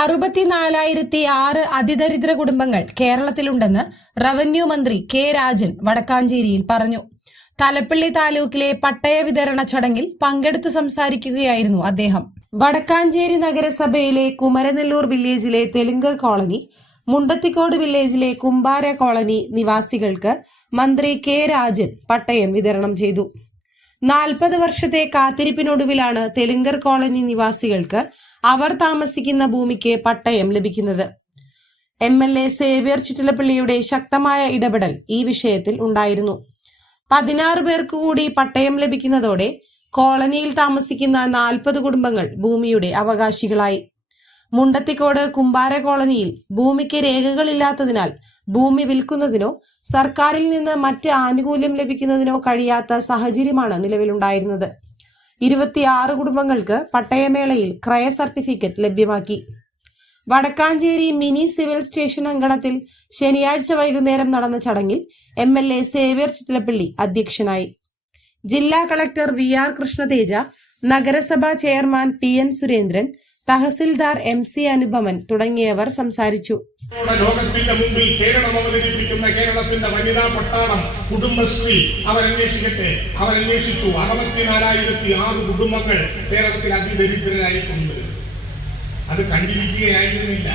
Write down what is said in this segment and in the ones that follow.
അറുപത്തിനാലായിരത്തി ആറ് അതിദരിദ്ര കുടുംബങ്ങൾ കേരളത്തിലുണ്ടെന്ന് റവന്യൂ മന്ത്രി കെ രാജൻ വടക്കാഞ്ചേരിയിൽ പറഞ്ഞു. തലപ്പള്ളി താലൂക്കിലെ പട്ടയ വിതരണ ചടങ്ങിൽ പങ്കെടുത്ത് സംസാരിക്കുകയായിരുന്നു അദ്ദേഹം. വടക്കാഞ്ചേരി നഗരസഭയിലെ കുമരനെല്ലൂർ വില്ലേജിലെ തെലുങ്കർ കോളനി മുണ്ടത്തിക്കോട് വില്ലേജിലെ കുമ്പാര കോളനി നിവാസികൾക്ക് മന്ത്രി കെ രാജൻ പട്ടയം വിതരണം ചെയ്തു. നാൽപ്പത് വർഷത്തെ കാത്തിരിപ്പിനൊടുവിലാണ് തെലുങ്കർ കോളനി നിവാസികൾക്ക് അവർ താമസിക്കുന്ന ഭൂമിക്ക് പട്ടയം ലഭിക്കുന്നത്. എം എൽ എ സേവ്യർ ചിറ്റിലപ്പള്ളിയുടെ ശക്തമായ ഇടപെടൽ ഈ വിഷയത്തിൽ ഉണ്ടായിരുന്നു. പതിനാറ് പേർക്ക് കൂടി പട്ടയം ലഭിക്കുന്നതോടെ കോളനിയിൽ താമസിക്കുന്ന നാൽപ്പത് കുടുംബങ്ങൾ ഭൂമിയുടെ അവകാശികളായി. മുണ്ടത്തിക്കോട് കുമ്പാര കോളനിയിൽ ഭൂമിക്ക് രേഖകളില്ലാത്തതിനാൽ ഭൂമി വിൽക്കുന്നതിനോ സർക്കാരിൽ നിന്ന് മറ്റ് ആനുകൂല്യം ലഭിക്കുന്നതിനോ കഴിയാത്ത സാഹചര്യമാണ് നിലവിലുണ്ടായിരുന്നത്. ഇരുപത്തിയാറ് കുടുംബങ്ങൾക്ക് പട്ടയമേളയിൽ ക്രയ സർട്ടിഫിക്കറ്റ് ലഭ്യമാക്കി. വടക്കാഞ്ചേരി മിനി സിവിൽ സ്റ്റേഷൻ അങ്കണത്തിൽ ശനിയാഴ്ച വൈകുന്നേരം നടന്ന ചടങ്ങിൽ M L A Xavier Chittilappilly അധ്യക്ഷനായി. ജില്ലാ കളക്ടർ വി ആർ കൃഷ്ണതേജ നഗരസഭാ chairman P N Surendran tahsildar M C Anupaman തുടങ്ങിയവർ സംസാരിച്ചു. ലോകത്തിന്റെ മുമ്പിൽ കേരളം അവതരിപ്പിക്കുന്ന കേരളത്തിന്റെ വനിതാ പട്ടാളം കുടുംബശ്രീ അവരന്വേഷിക്കട്ടെ അവരന്വേഷിച്ചു. അറുപത്തിനാലായിരത്തി ആറ് കുടുംബങ്ങൾ കേരളത്തിൽ അതിദരിദ്രരായിട്ടുണ്ട്. അത് കണ്ടിരിക്കുകയായിരുന്നില്ല.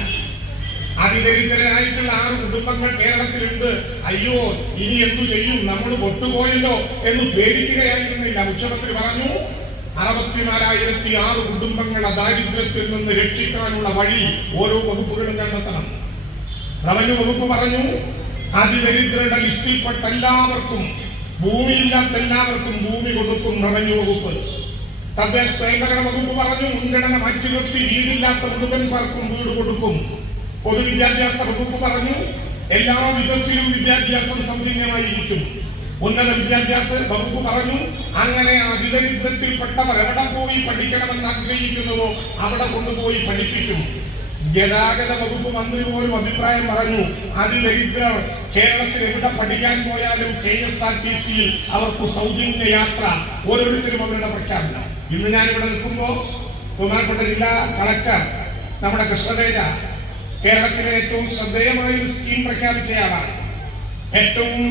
അതിദരിദ്രരായിട്ടുള്ള ആറ് കുടുംബങ്ങൾ കേരളത്തിലുണ്ട്. അയ്യോ ഇനി എന്തു ചെയ്യും? നമ്മൾ പൊട്ടുപോയല്ലോ എന്ന് പേടിക്കുകയായിരുന്നില്ല. മുഖ്യമന്ത്രി പറഞ്ഞു അറുപത്തിനാലായിരത്തി ആറ് കുടുംബങ്ങളെ ദാരിദ്ര്യത്തിൽ നിന്ന് രക്ഷിക്കാനുള്ള വഴി ഓരോ വകുപ്പുകളും കണ്ടെത്തണം. റവന്യൂ വകുപ്പ് പറഞ്ഞു അതിദരിദ്രരുടെ ലിസ്റ്റിൽപ്പെട്ട എല്ലാവർക്കും ഭൂമിയില്ലാത്ത എല്ലാവർക്കും ഭൂമി കൊടുക്കും റവന്യൂ വകുപ്പ്. തദ്ദേശ സ്വയംഭരണ വകുപ്പ് പറഞ്ഞു മുൻഗണന മാറ്റി നിർത്തി വീടില്ലാത്ത മുഴുവൻ പേർക്കും വീട് കൊടുക്കും. പൊതുവിദ്യാഭ്യാസ വകുപ്പ് പറഞ്ഞു എല്ലാ വിധത്തിലും വിദ്യാഭ്യാസം സൗജന്യമായിരിക്കും. ഉന്നത വിദ്യാഭ്യാസ വകുപ്പ് പറഞ്ഞു അങ്ങനെ അതിദരിദ്രത്തിൽപ്പെട്ടവർ എവിടെ പോയി പഠിക്കണമെന്ന് ആഗ്രഹിക്കുന്നുവോ അവിടെ കൊണ്ടുപോയി പഠിപ്പിക്കും. ഗതാഗത വകുപ്പ് മന്ത്രി പോലും അഭിപ്രായം പറഞ്ഞു അതിദരിദ്രർ കേരളത്തിൽ എവിടെ പഠിക്കാൻ പോയാലും കെ എസ് ആർ ടി സിയിൽ അവർക്ക് സൗജന്യ യാത്ര ഓരോരുത്തരും അവരുടെ പ്രഖ്യാപനം. ഇന്ന് ഞാൻ ഇവിടെ നിൽക്കുമ്പോൾ ബഹുമാനപ്പെട്ട ജില്ലാ കളക്ടർ നമ്മുടെ കൃഷ്ണതേജ കേരളത്തിലെ ഏറ്റവും ശ്രദ്ധേയമായ ഒരു സ്കീം പ്രഖ്യാപിച്ചയാളാണ്. ഏറ്റവും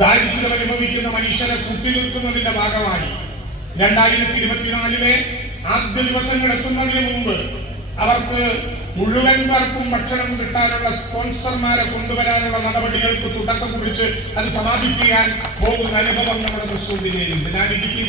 ദാരിദ്ര്യം അനുഭവിക്കുന്ന മനുഷ്യരെ കൂട്ടിനിർത്തുന്നതിന്റെ ഭാഗമായി രണ്ടായിരത്തി ഇരുപത്തിനാലിലെ ആദ്യ ദിവസങ്ങൾ എത്തുന്നതിന് മുമ്പ് അവർക്ക് മുഴുവൻ പേർക്കും ഭക്ഷണം കിട്ടാനുള്ള സ്പോൺസർമാരെ കൊണ്ടുവരാനുള്ള നടപടികൾക്ക് തുടക്കം കുറിച്ച് അത് സമാപിക്കാൻ പോകുന്ന അനുഭവം നമ്മുടെ തൃശ്ശൂർ ജില്ലയിലുണ്ട്. ഞാൻ ഇടുക്കി